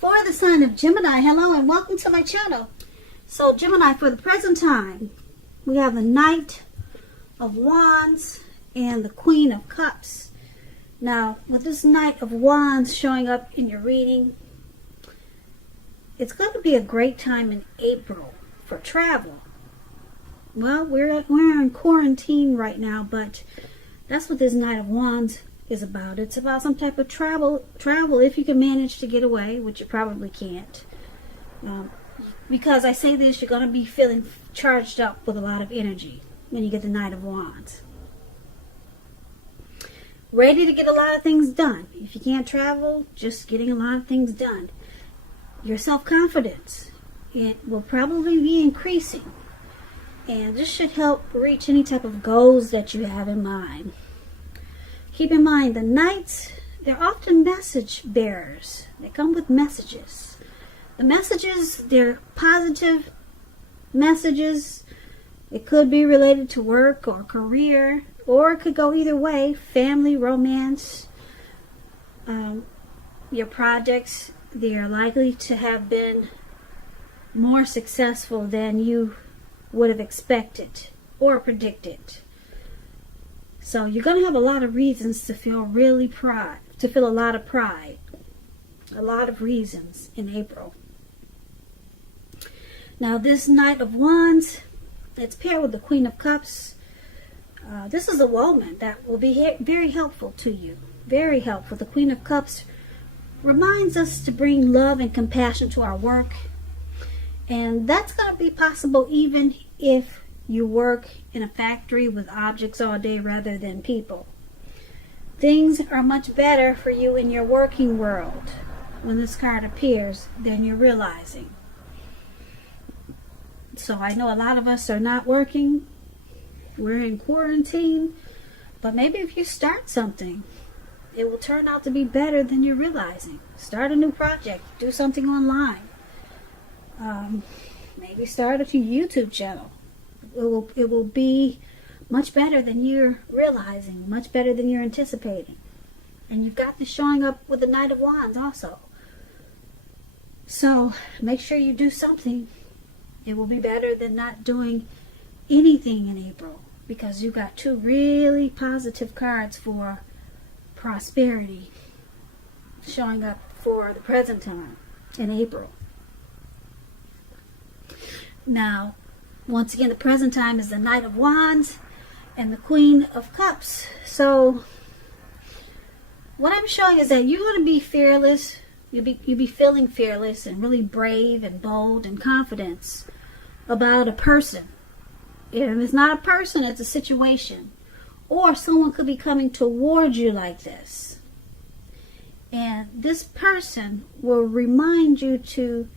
for the sign of Gemini, hello and welcome to my channel. So Gemini, for the present time, we have the Knight of Wands and the Queen of Cups. Now, with this Knight of Wands showing up in your reading, it's going to be a great time in April for travel. Well, we're in quarantine right now, but that's what this Knight of Wands is about. It's about some type of travel if you can manage to get away, which you probably can't. Because I say this, you're going to be feeling charged up with a lot of energy when you get the Knight of Wands. Ready to get a lot of things done. If you can't travel, just getting a lot of things done. Your self-confidence, it will probably be increasing. And this should help reach any type of goals that you have in mind. Keep in mind, the Knights, they're often message bearers. They come with messages. The messages, they're positive messages. It could be related to work or career, or it could go either way. Family, romance, your projects, they are likely to have been more successful than you would have expected or predicted. So you're going to have a lot of reasons to feel a lot of pride. A lot of reasons in April. Now this Knight of Wands, it's paired with the Queen of Cups. This is a woman that will be very helpful to you. Very helpful. The Queen of Cups reminds us to bring love and compassion to our work. And that's going to be possible even if you work in a factory with objects all day rather than people. Things are much better for you in your working world when this card appears than you're realizing. So I know a lot of us are not working. We're in quarantine. But maybe if you start something, it will turn out to be better than you're realizing. Start a new project. Do something online. Maybe start a YouTube channel. It will be much better than you're realizing, much better than you're anticipating. And you've got this showing up with the Knight of Wands also. So make sure you do something. It will be better than not doing anything in April, because you've got two really positive cards for prosperity showing up for the present time in April. Now, once again, the present time is the Knight of Wands and the Queen of Cups. So, what I'm showing is that you're going to be fearless. You'll be feeling fearless and really brave and bold and confident about a person. If it's not a person, it's a situation. Or someone could be coming towards you like this. And this person will remind you to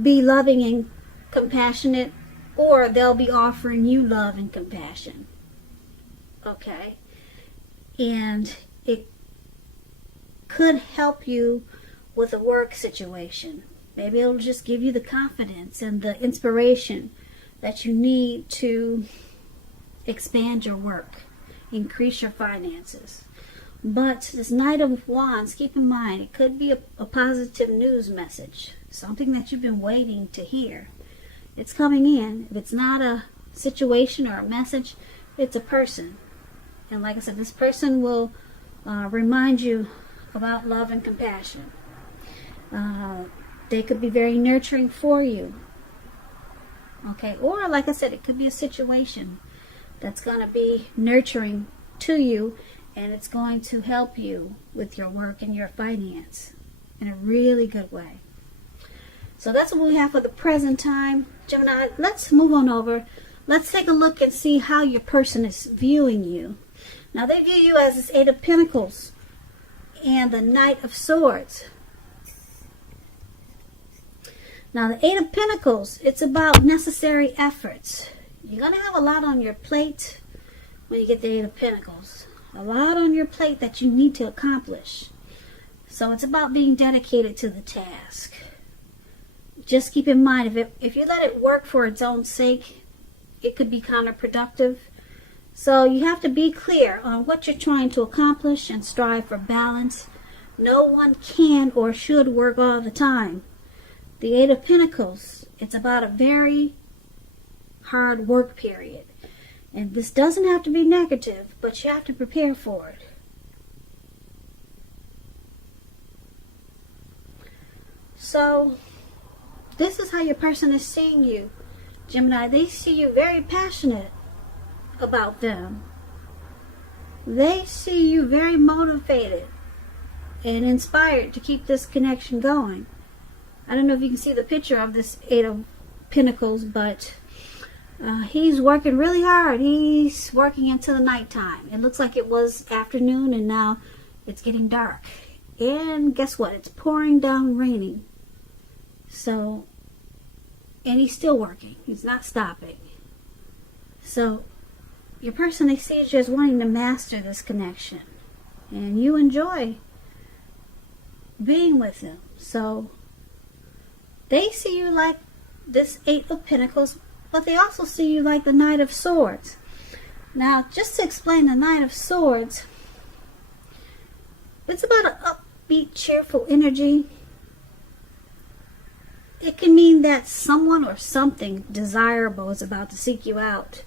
be loving and compassionate, or they'll be offering you love and compassion. Okay? And it could help you with a work situation. Maybe it'll just give you the confidence and the inspiration that you need to expand your work, increase your finances. But this Knight of Wands, keep in mind, it could be a positive news message, something that you've been waiting to hear. It's coming in. If it's not a situation or a message, it's a person. And like I said, this person will remind you about love and compassion. They could be very nurturing for you. Okay, or like I said, it could be a situation that's going to be nurturing to you, and it's going to help you with your work and your finance in a really good way. So that's what we have for the present time. Gemini, let's move on over. Let's take a look and see how your person is viewing you. Now, they view you as this Eight of Pentacles and the Knight of Swords. Now, the Eight of Pentacles, it's about necessary efforts. You're going to have a lot on your plate when you get the Eight of Pentacles. A lot on your plate that you need to accomplish. So it's about being dedicated to the task. Just keep in mind, if you let it work for its own sake, it could be counterproductive. So you have to be clear on what you're trying to accomplish and strive for balance No one can or should work all the time. The Eight of Pentacles, it's about a very hard work period. And this doesn't have to be negative, but you have to prepare for it. So, this is how your person is seeing you, Gemini. They see you very passionate about them. They see you very motivated and inspired to keep this connection going. I don't know if you can see the picture of this Eight of Pentacles, but he's working really hard. He's working into the nighttime. It looks like it was afternoon and now it's getting dark. And guess what? It's pouring down raining. So, and he's still working. He's not stopping. So, your person, they see you as wanting to master this connection. And you enjoy being with them. So, they see you like this Eight of Pentacles, but they also see you like the Knight of Swords. Now, just to explain the Knight of Swords, it's about an upbeat, cheerful energy. It can mean that someone or something desirable is about to seek you out.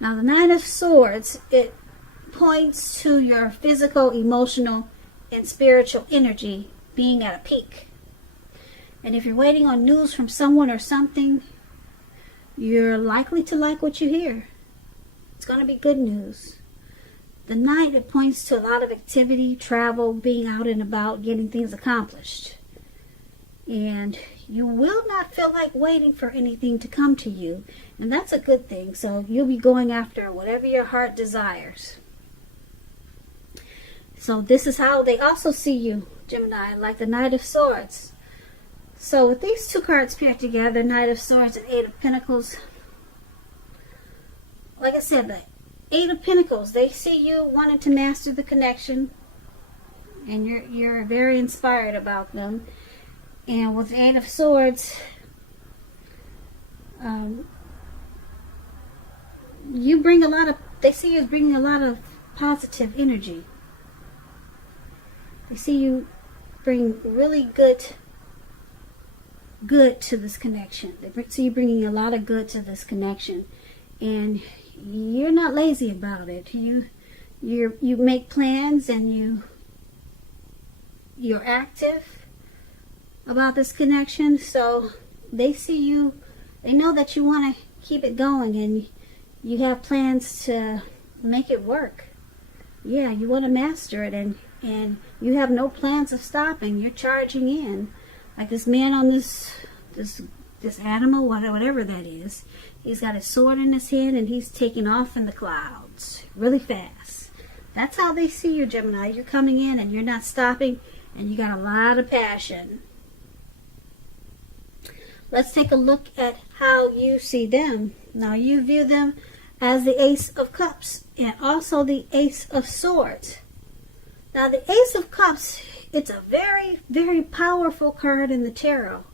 Now, the Knight of Swords, it points to your physical, emotional, and spiritual energy being at a peak. And if you're waiting on news from someone or something, you're likely to like what you hear. It's going to be good news. The Knight, it points to a lot of activity, travel, being out and about, getting things accomplished. And you will not feel like waiting for anything to come to you. And that's a good thing. So you'll be going after whatever your heart desires. So this is how they also see you, Gemini, like the Knight of Swords. So with these two cards paired together, Knight of Swords and Eight of Pentacles, like I said, the Eight of Pentacles, they see you wanting to master the connection. And you're very inspired about them. And with the Eight of Swords, you bring a lot of, they see you as bringing a lot of positive energy. They see you bring really good to this connection. They see you bringing a lot of good to this connection. And you're not lazy about it. You make plans and you're active about this connection. So they see you, they know that you want to keep it going and you have plans to make it work. Yeah, you want to master it and you have no plans of stopping. You're charging in. Like this man on this animal, whatever that is. He's got his sword in his hand and he's taking off in the clouds really fast. That's how they see you, Gemini. You're coming in and you're not stopping and you got a lot of passion. Let's take a look at how you see them. Now you view them as the Ace of Cups and also the Ace of Swords. Now the Ace of Cups, it's a very, very powerful card in the tarot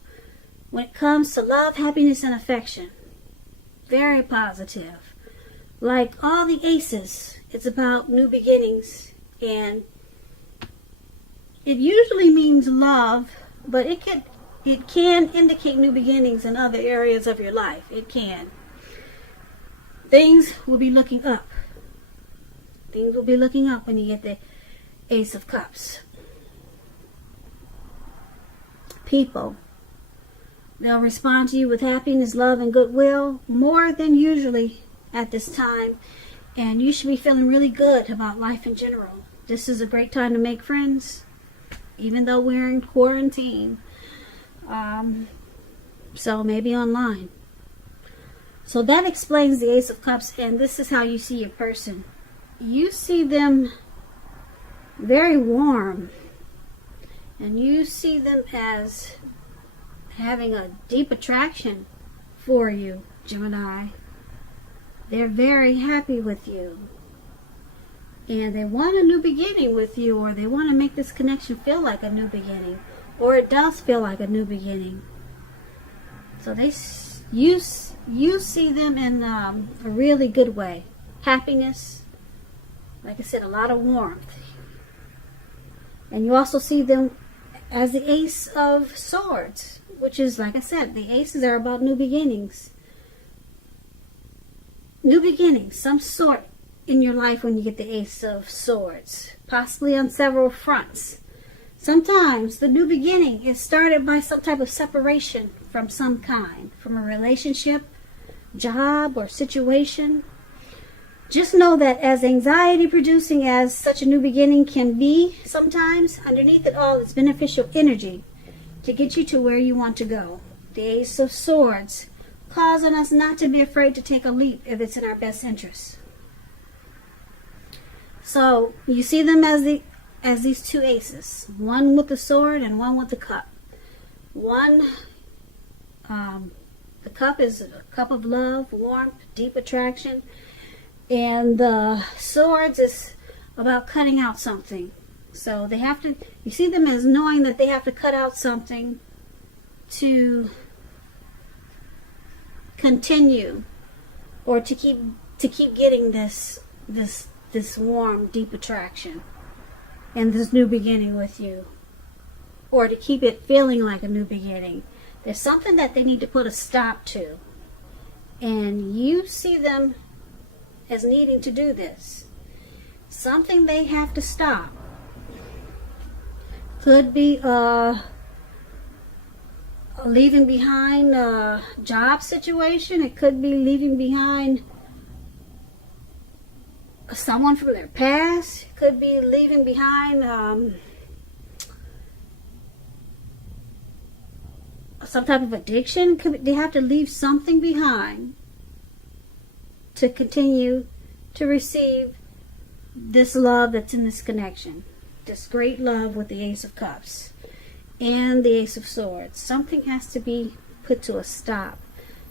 when it comes to love, happiness, and affection. Very positive. Like all the aces, it's about new beginnings, and it usually means love, but it can indicate new beginnings in other areas of your life. It can. Things will be looking up. Things will be looking up when you get the Ace of Cups. People, they'll respond to you with happiness, love, and goodwill more than usually at this time. And you should be feeling really good about life in general. This is a great time to make friends, even though we're in quarantine. So maybe online. So that explains the Ace of Cups, and this is how you see your person. You see them very warm, and you see them as having a deep attraction for you, Gemini. They're very happy with you, and they want a new beginning with you, or they want to make this connection feel like a new beginning, or it does feel like a new beginning. So you see them in a really good way. Happiness, like I said, a lot of warmth. And you also see them as the Ace of Swords, which is, like I said, the aces are about new beginnings. New beginnings, some sort in your life when you get the Ace of Swords, possibly on several fronts. Sometimes the new beginning is started by some type of separation from some kind, from a relationship, job, or situation. Just know that as anxiety producing as such a new beginning can be sometimes, underneath it all is beneficial energy to get you to where you want to go. The Ace of Swords, causing us not to be afraid to take a leap if it's in our best interest. So you see them as these two aces, one with the sword and one with the cup. The cup is a cup of love, warmth, deep attraction. And the swords is about cutting out something. So they have to, you see them as knowing that they have to cut out something to continue, or to keep getting this warm, deep attraction and this new beginning with you, or to keep it feeling like a new beginning. There's something that they need to put a stop to, and you see them as needing to do this. Something they have to stop. Could be leaving behind a job situation. It could be leaving behind someone from their past. It could be leaving behind some type of addiction. They have to leave something behind to continue to receive this love that's in this connection. This great love with the Ace of Cups and the Ace of Swords. Something has to be put to a stop.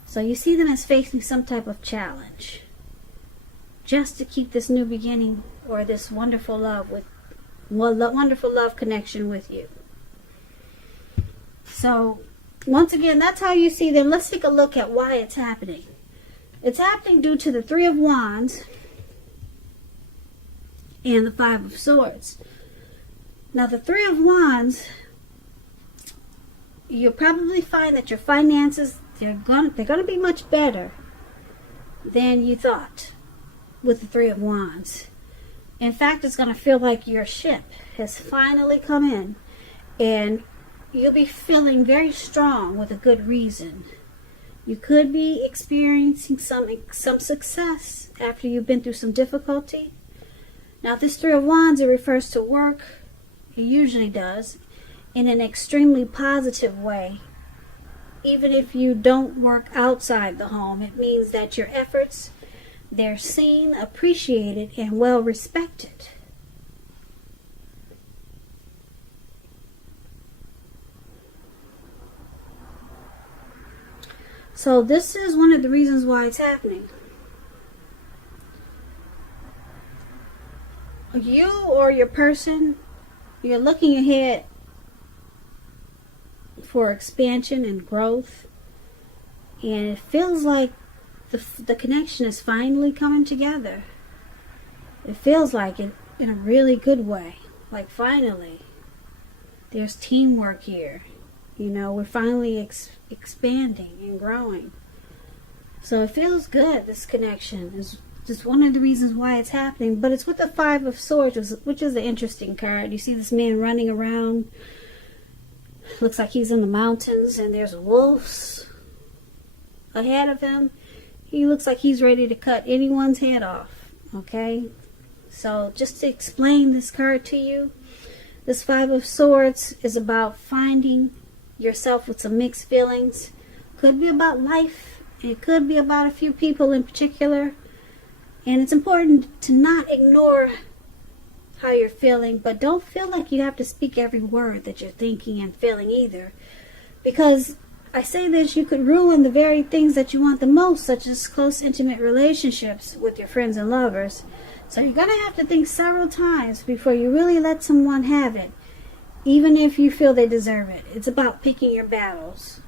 So you see them as facing some type of challenge, just to keep this new beginning, or this wonderful love connection with you. So once again, that's how you see them. Let's take a look at why it's happening. It's happening due to the Three of Wands and the Five of Swords. Now the Three of Wands, you'll probably find that your finances, they're going to be much better than you thought with the Three of Wands. In fact, it's going to feel like your ship has finally come in, and you'll be feeling very strong with a good reason. You could be experiencing some success after you've been through some difficulty. Now this Three of Wands, it refers to work. It usually does, in an extremely positive way. Even if you don't work outside the home, it means that your efforts, they're seen, appreciated, and well respected. So this is one of the reasons why it's happening. You or your person, you're looking ahead for expansion and growth, and it feels like the connection is finally coming together. It feels like it in a really good way. Like finally, there's teamwork here. You know, we're finally expanding and growing. So it feels good. This connection is just one of the reasons why it's happening. But it's with the Five of Swords, which is an interesting card. You see this man running around. Looks like he's in the mountains, and there's wolves ahead of him. He looks like he's ready to cut anyone's head off. Okay? So just to explain this card to you, this Five of Swords is about finding yourself with some mixed feelings. Could be about life. It could be about a few people in particular. And it's important to not ignore how you're feeling, but don't feel like you have to speak every word that you're thinking and feeling either. Because I say this, you could ruin the very things that you want the most, such as close, intimate relationships with your friends and lovers. So you're going to have to think several times before you really let someone have it, even if you feel they deserve it. It's about picking your battles.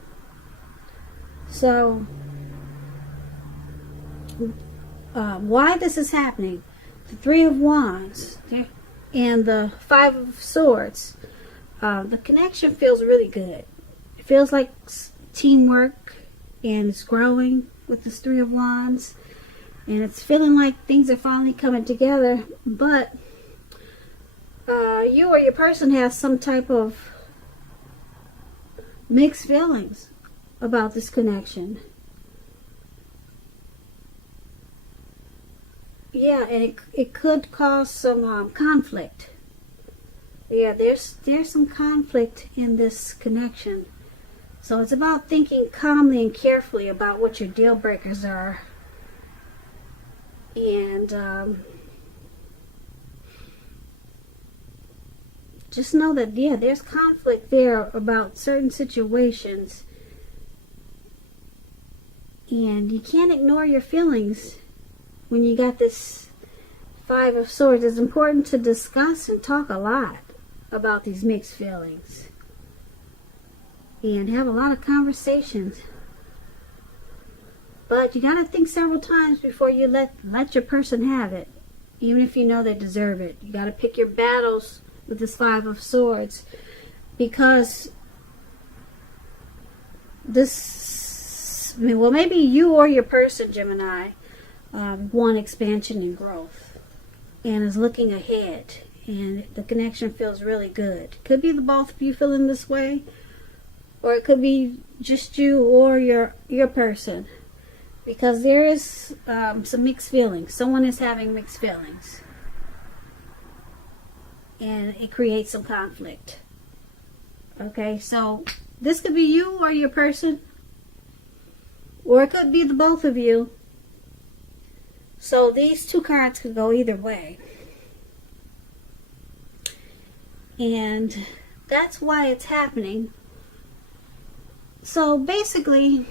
So, why this is happening? The Three of Wands, they're and the Five of Swords, the connection feels really good. It feels like teamwork, and it's growing with this Three of Wands, and it's feeling like things are finally coming together. But you or your person has some type of mixed feelings about this connection. Yeah, and it could cause some conflict. Yeah, there's some conflict in this connection. So it's about thinking calmly and carefully about what your deal breakers are. And just know that, yeah, there's conflict there about certain situations. And you can't ignore your feelings when you got this Five of Swords. It's important to discuss and talk a lot about these mixed feelings. And have a lot of conversations. But you got to think several times before you let your person have it. Even if you know they deserve it. You got to pick your battles with this Five of Swords. Because this, well, maybe you or your person, Gemini, want expansion and growth. And is looking ahead. And the connection feels really good. Could be the both of you feeling this way. Or it could be just you or your person. Because there is some mixed feelings. Someone is having mixed feelings. And it creates some conflict. Okay, so this could be you or your person. Or it could be the both of you. So these two cards could go either way. And that's why it's happening. So basically,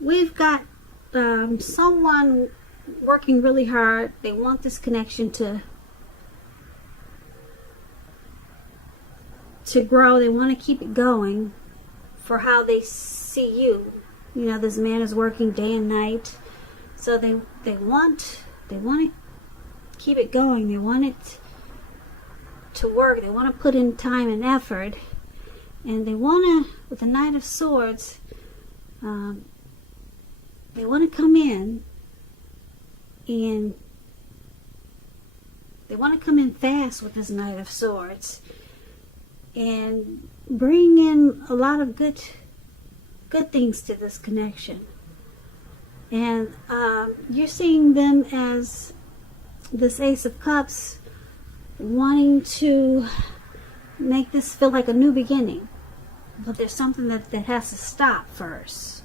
we've got someone working really hard. They want this connection to grow. They want to keep it going for how they see you. You know, this man is working day and night. So they want to keep it going. They want it to work. They want to put in time and effort. And they want to, with the Knight of Swords, they want to come in and they want to come in fast with this Knight of Swords and bring in a lot of good things to this connection. And you're seeing them as this Ace of Cups wanting to make this feel like a new beginning. But there's something that has to stop first.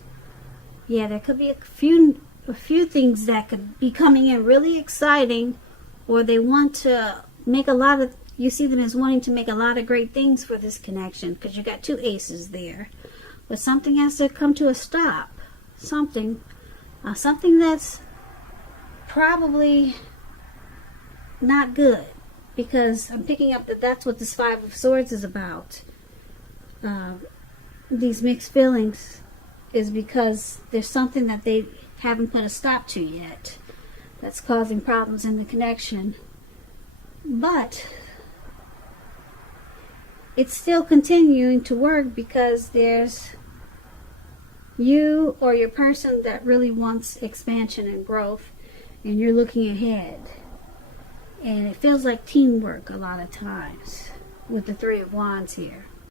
Yeah, there could be a few things that could be coming in really exciting, or they want to make a lot of, you see them as wanting to make a lot of great things for this connection, because you got two aces there. But something has to come to a stop. Something that's probably not good, because I'm picking up that that's what this Five of Swords is about. These mixed feelings is because there's something that they haven't put a stop to yet that's causing problems in the connection. But it's still continuing to work because there's you or your person that really wants expansion and growth, and you're looking ahead. And it feels like teamwork a lot of times with the Three of Wands here.